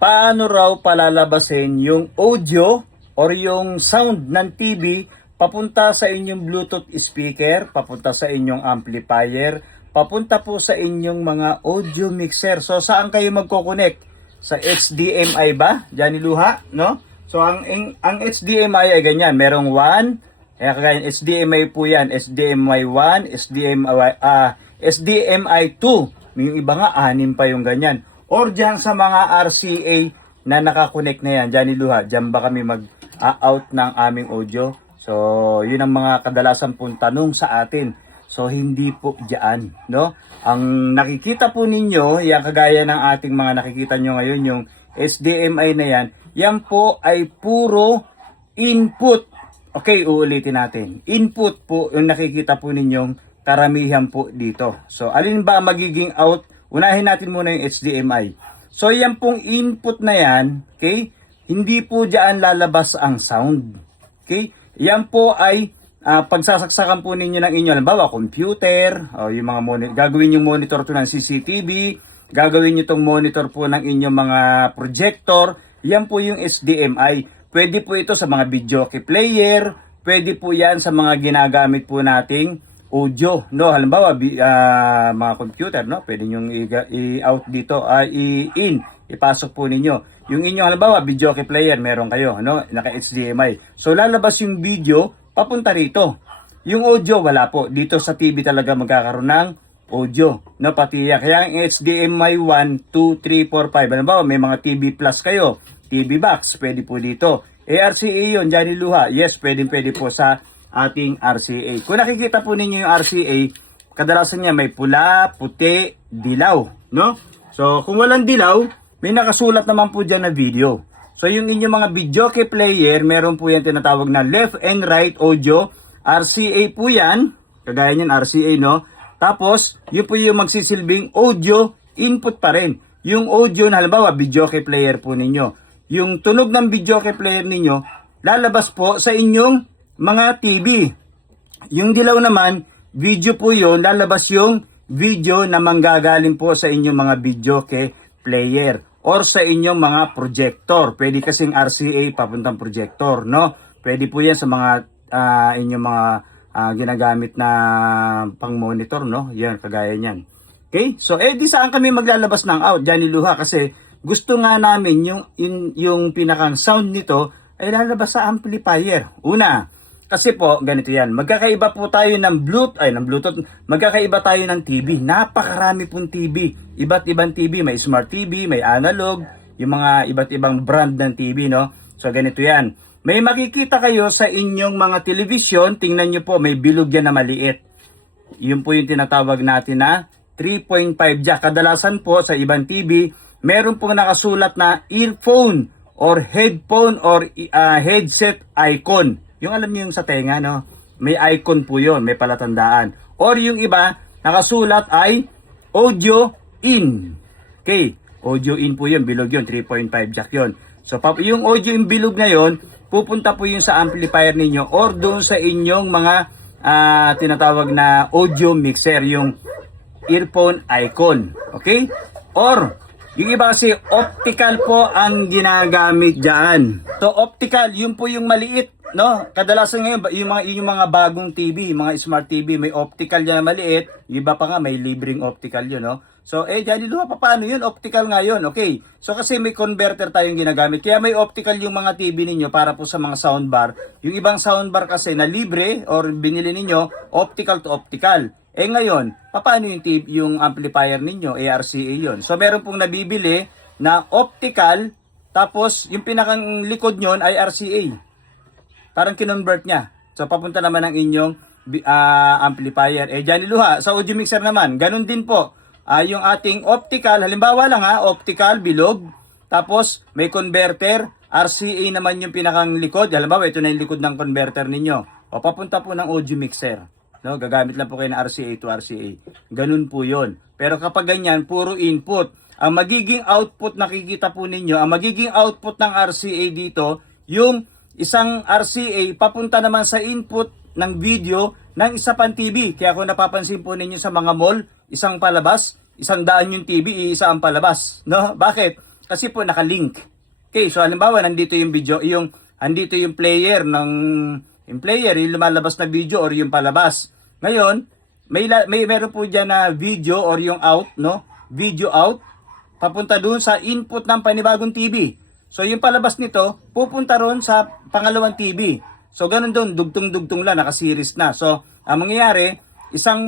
Paano raw palalabasin yung audio or yung sound ng TV papunta sa inyong Bluetooth speaker, papunta sa inyong amplifier, papunta po sa inyong mga audio mixer. So saan kayo magko-connect? Sa HDMI ba? Diyan Luha, no? So ang HDMI ay ganyan, merong 1, kaya HDMI po yan, HDMI 1, HDMI 2. Yung iba nga 6 pa yung ganyan. Or dyan sa mga RCA na nakakonect na yan, dyan Luha, dyan ba kami mag-out ng aming audio? So, yun ang mga kadalasan pong tanong sa atin. So, hindi po dyan, no? Ang nakikita po ninyo, yung kagaya ng ating mga nakikita nyo ngayon, yung HDMI na yan, yan po ay puro input. Okay, uulitin natin. Input po yung nakikita po ninyong karamihan po dito. So, alin ba magiging out? Unahin natin muna yung HDMI. So, yan pong input na yan, okay? Hindi po dyan lalabas ang sound. Okay? Yan po ay pagsasaksakan po ninyo ng inyo. Halimbawa, computer, o yung mga monitor. Gagawin yung monitor to ng CCTV. Gagawin nyo itong monitor po ng inyong mga projector. Yan po yung HDMI. Pwede po ito sa mga videoke player. Pwede po yan sa mga ginagamit po nating audio, no? Halimbawa, mga computer, no? Pwede nyo i-out dito, i-in, ipasok po ninyo. Yung inyong, halimbawa, videoke player, meron kayo, no? Naka-HDMI. So, lalabas yung video, papunta rito. Yung audio, wala po. Dito sa TV talaga magkakaroon ng audio, no? Pati yan. Kaya ang HDMI 1, 2, 3, 4, 5. Halimbawa, may mga TV Plus kayo, TV Box, pwede po dito. RCA yun, dyan Luha. Yes, pwede po sa ating RCA. Kung nakikita po ninyo yung RCA, kadalasan niya may pula, puti, dilaw, no? So, kung walang dilaw, may nakasulat naman po dyan na video. So, yung inyong mga videoke player, meron po yan tinatawag na left and right audio. RCA po yan. Kagaya niyan, RCA, no? Tapos, yun po yung magsisilbing audio input pa rin. Yung audio na halimbawa, videoke player po ninyo. Yung tunog ng videoke player ninyo, lalabas po sa inyong mga TV. Yung dilaw naman, video po yun, lalabas yung video na manggagaling po sa inyong mga videoke player or sa inyong mga projector. Pwede kasing RCA papuntang projector, no? Pwede po yan sa mga inyong mga ginagamit na pang monitor, no? Yan, kagaya niyan. Okay? So, di saan kami maglalabas ng out? Diyan Luha kasi gusto nga namin yung pinakang sound nito ay lalabas sa amplifier. Una, kasi po, ganito yan. Magkakaiba po tayo ng Bluetooth. Magkakaiba tayo ng TV. Napakarami pong TV. Iba't ibang TV. May smart TV, may analog, yung mga iba't ibang brand ng TV, no? So, ganito yan. May makikita kayo sa inyong mga television. Tingnan nyo po, may bilog yan na maliit. Yun po yung tinatawag natin na 3.5 jack. Kadalasan po sa ibang TV, meron pong nakasulat na earphone or headphone or headset icon. Yung alam niyo yung sa tenga, no? May icon po yun, may palatandaan. Or yung iba, nakasulat ay audio in. Okay, audio in po yun, bilog yun, 3.5 jack yun. So, yung audio in bilog na yun, pupunta po yun sa amplifier ninyo or doon sa inyong mga tinatawag na audio mixer, yung earphone icon. Okay? Or, yung iba kasi optical po ang ginagamit dyan. So, optical, yun po yung maliit. No, kadalasan ngayon yung mga bagong TV, mga smart TV, may optical yan na maliit. Yung iba pa nga may libreng optical yun, no. So, dyan Luha, paano yun? Optical nga yun. Okay. So, kasi may converter tayong ginagamit. Kaya may optical yung mga TV ninyo para po sa mga soundbar. Yung ibang soundbar kasi na libre or binili ninyo, optical to optical. Ngayon, paano yung TV, yung amplifier ninyo? RCA yun. So, meron pong nabibili na optical, tapos yung pinakang likod nyon ay RCA. Parang kinonvert niya. So, papunta naman ang inyong amplifier. Dyan Luha, sa audio mixer naman, ganun din po. Yung ating optical, halimbawa lang optical, bilog. Tapos, may converter. RCA naman yung pinakang likod. Halimbawa, ito na yung likod ng converter ninyo. Papunta po ng audio mixer. No, gagamit lang po kayo ng RCA to RCA. Ganun po yon. Pero kapag ganyan, puro input. Ang magiging output, nakikita po ninyo, ang magiging output ng RCA dito, yung isang RCA papunta naman sa input ng video ng isa pang TV. Kaya kung napapansin po ninyo sa mga mall, isang palabas, 100 yung TV, isa ang palabas. No? Bakit? Kasi po nakalink. Okay, so halimbawa nandito yung video, andito yung player yung player, yung lumalabas na video or yung palabas. Ngayon, may meron po diyan na video or yung out, no? Video out papunta doon sa input ng panibagong TV. So yung palabas nito pupunta ron sa pangalawang TV. So ganun doon, dugtong-dugtong lang, naka-series na. So ang mangyayari, isang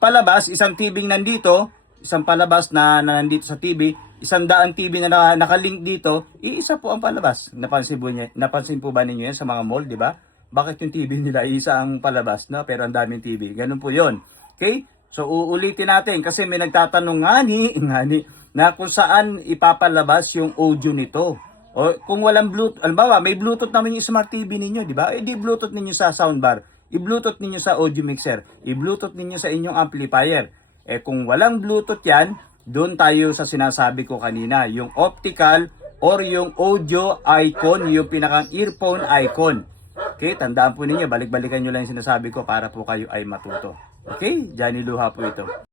palabas, isang TV nandito, isang palabas na nandito sa TV, isang daang TV na nakalink dito, iisa po ang palabas. Napansin po ba ninyo yan sa mga mall, di ba? Bakit yung TV nila isa ang palabas, no? Pero ang daming TV. Ganun po yon. Okay? So uulitin natin kasi may nagtatanong ngani na kung saan ipapalabas yung audio nito. O kung walang Bluetooth, halimbawa may Bluetooth naman yung smart TV ninyo, di ba? Eh di Bluetooth ninyo sa soundbar, i-Bluetooth ninyo sa audio mixer, i-Bluetooth ninyo sa inyong amplifier. Eh kung walang Bluetooth yan, doon tayo sa sinasabi ko kanina, yung optical or yung audio icon, yung pinakang earphone icon. Okay, tandaan po ninyo, balik-balikan nyo lang yung sinasabi ko para po kayo ay matuto. Okay, Johnny Luha po ito.